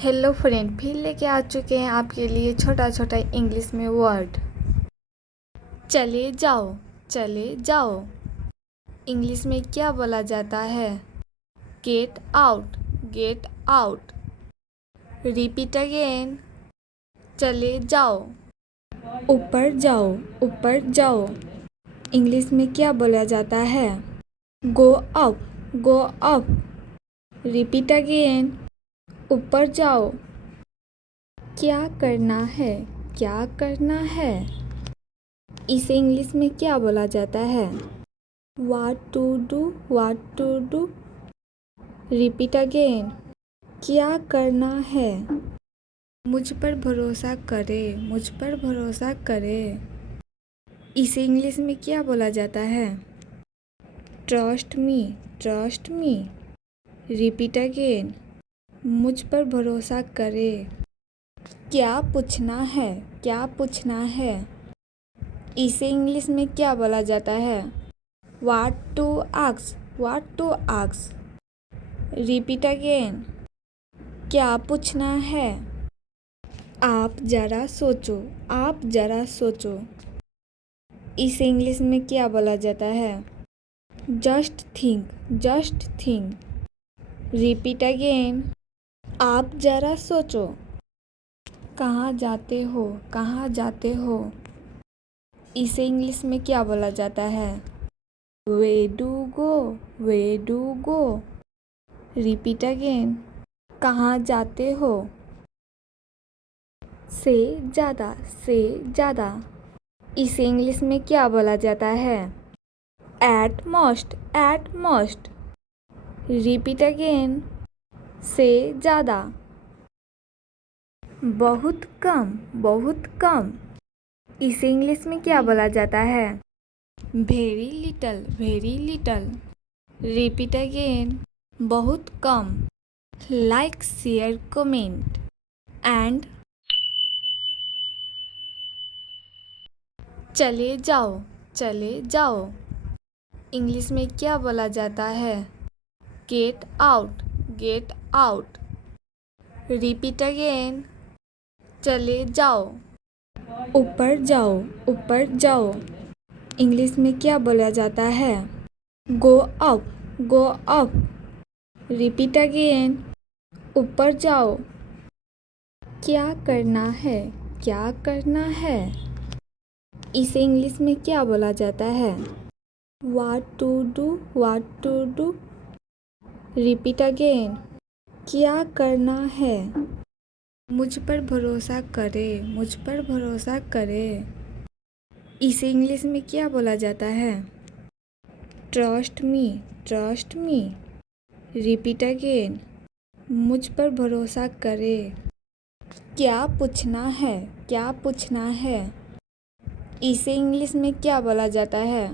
Hello friend, फिर लेके आ चुके हैं आपके लिए छोटा छोटा इंग्लिश में वर्ड। चले जाओ, चले जाओ। इंग्लिश में क्या बोला जाता है? Get out, get out. Repeat again. चले जाओ। ऊपर जाओ, ऊपर जाओ। इंग्लिश में क्या बोला जाता है? Go up, go up. Repeat again. ऊपर जाओ। क्या करना है? क्या करना है? इसे इंग्लिश में क्या बोला जाता है? What to do? What to do? Repeat again. क्या करना है? मुझ पर भरोसा करे, मुझ पर भरोसा करे। इसे इंग्लिश में क्या बोला जाता है? Trust me, trust me. Repeat again. मुझ पर भरोसा करे। क्या पूछना है? क्या पूछना है? इसे इंग्लिश में क्या बोला जाता है? What to ask? What to ask? Repeat again. क्या पूछना है? आप जरा सोचो, आप जरा सोचो। इसे इंग्लिश में क्या बोला जाता है? Just think, just think. Repeat again. आप जरा सोचो। कहाँ जाते हो? कहाँ जाते हो? इसे इंग्लिश में क्या बोला जाता है? Where do go, where do go. Repeat again. कहाँ जाते हो? से ज़्यादा, से ज़्यादा। इसे इंग्लिश में क्या बोला जाता है? At most, at most. Repeat again. से ज़्यादा। बहुत कम, बहुत कम। इसे इंग्लिश में क्या बोला जाता है? Very little, very little. Repeat again. बहुत कम। लाइक, शेयर, कमेंट एंड चले जाओ, चले जाओ। इंग्लिश में क्या बोला जाता है? Get out, get out. Repeat again. चले जाओ। ऊपर जाओ, ऊपर जाओ। इंग्लिश में क्या बोला जाता है? Go up, go up. Repeat again. ऊपर जाओ। क्या करना है? क्या करना है? इसे इंग्लिश में क्या बोला जाता है? What to do? What to do? Repeat again. क्या करना है? मुझ पर भरोसा करे, मुझ पर भरोसा करे। इसे इंग्लिश में क्या बोला जाता है? Trust me, trust me. Repeat again. मुझ पर भरोसा करे। क्या पूछना है? क्या पूछना है? इसे इंग्लिश में क्या बोला जाता है?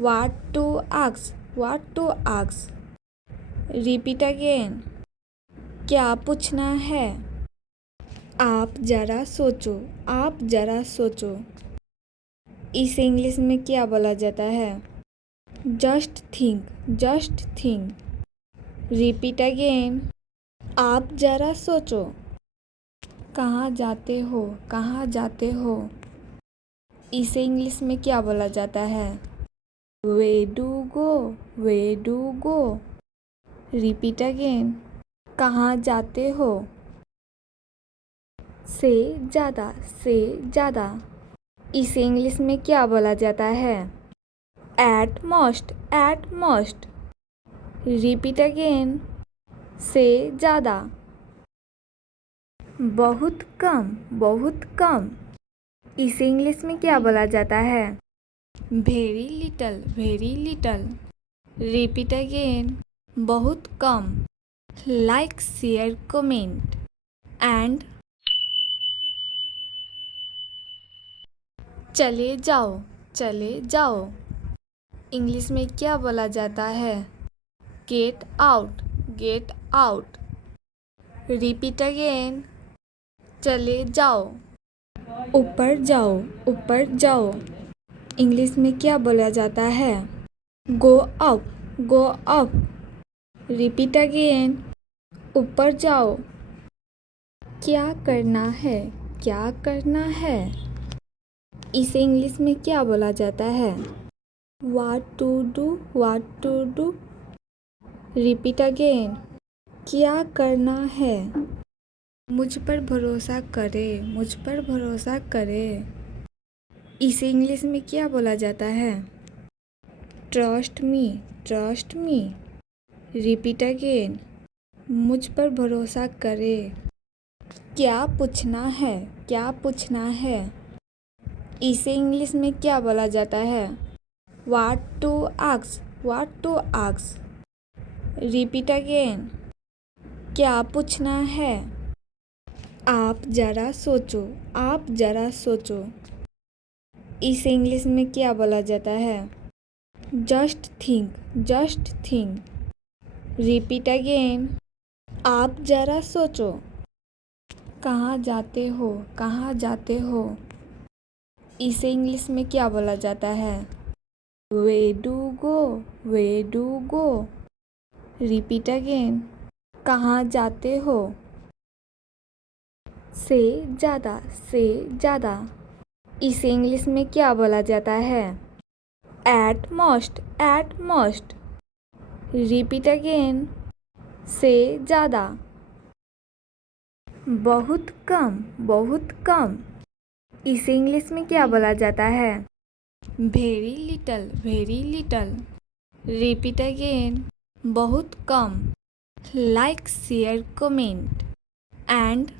What to ask? What to ask? Repeat again. क्या पूछना है? आप जरा सोचो, आप जरा सोचो। इसे इंग्लिश में क्या बोला जाता है? Just think, just think. Repeat again. आप जरा सोचो। कहाँ जाते हो? कहाँ जाते हो? इसे इंग्लिश में क्या बोला जाता है? Where do go, where do go. Repeat again. कहाँ जाते हो? से ज़्यादा, से ज़्यादा। इसे इंग्लिश में क्या बोला जाता है? At most, at most. Repeat again. से ज़्यादा। बहुत कम, बहुत कम। इसे इंग्लिश में क्या बोला जाता है? Very little, very little. Repeat again. बहुत कम। लाइक, शेयर, कमेंट एंड चले जाओ, चले जाओ। इंग्लिश में क्या बोला जाता है? Get out, get out. Repeat again. चले जाओ। ऊपर जाओ, ऊपर जाओ। इंग्लिश में क्या बोला जाता है? Go up, go up. Repeat again. ऊपर जाओ। क्या करना है? क्या करना है? इसे इंग्लिश में क्या बोला जाता है? What to do? What to do? Repeat again. क्या करना है? मुझ पर भरोसा करे, मुझ पर भरोसा करे। इसे इंग्लिश में क्या बोला जाता है? Trust me, trust me. Repeat again. मुझ पर भरोसा करे। क्या पूछना है? क्या पूछना है? इसे इंग्लिश में क्या बोला जाता है? What to ask? What to ask? Repeat again. क्या पूछना है? आप ज़रा सोचो, आप ज़रा सोचो। इसे इंग्लिश में क्या बोला जाता है? Just think, just think. Repeat again. आप ज़रा सोचो। कहाँ जाते हो? कहाँ जाते हो? इसे इंग्लिश में क्या बोला जाता है? Where do go, where do go. Repeat again. कहाँ जाते हो? से ज़्यादा, से ज़्यादा। इसे इंग्लिश में क्या बोला जाता है? At most, at most. Repeat again. से ज़्यादा। बहुत कम, बहुत कम। इसे इंग्लिश में क्या बोला जाता है? Very little, very little. Repeat again. बहुत कम। Like share comment and